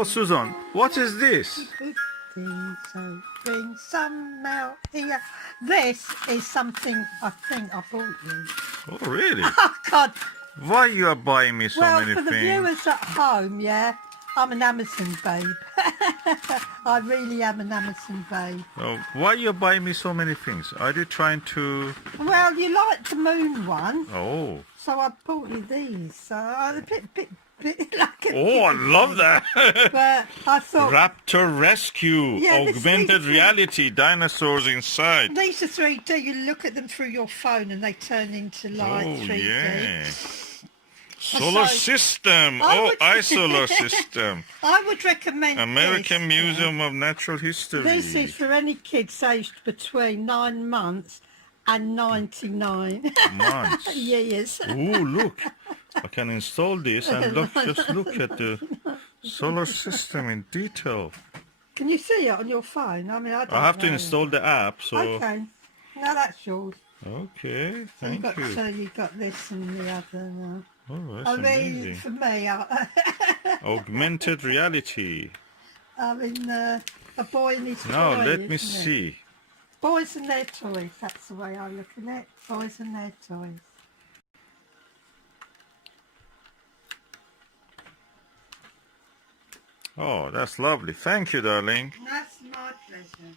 Oh, Susan, what is this? So bring some out here. This is something I think I bought you. Oh, really? Oh, God. Why you are buying me so many Well, for the things? viewers at home, yeah, I'm an Amazon babe. I really am an Amazon babe. Oh, why you buying me so many things? Are you trying to... Well, you like the moon one, Oh. so I bought you these. So I'm a bit like a Oh, I kid love again. that. But I thought... Raptor Rescue, Yeah, augmented these- reality, dinosaurs inside. These are 3D. You look at them through your phone and they turn into like Oh, 3D. yeah. Solar So, system. I Oh, would- iSolar system. I would recommend American this, yeah. Museum of Natural History. This is for any kids aged between 9 months and 99 Months. years. Oh, look. I can install this and just look at the solar system in detail. Can you see it on your phone? I mean, I don't I have to know. install the app, so... Okay. No, that's yours. Okay, So thank you. So you got this and the other now. Oh, that's I mean, amazing. for me, Augmented reality. I mean, a boy and his Now, toy, let me isn't it? see. Boys and their toys, that's the way I look at it. Boys and their toys. Oh, that's lovely. Thank you, darling. That's my pleasure.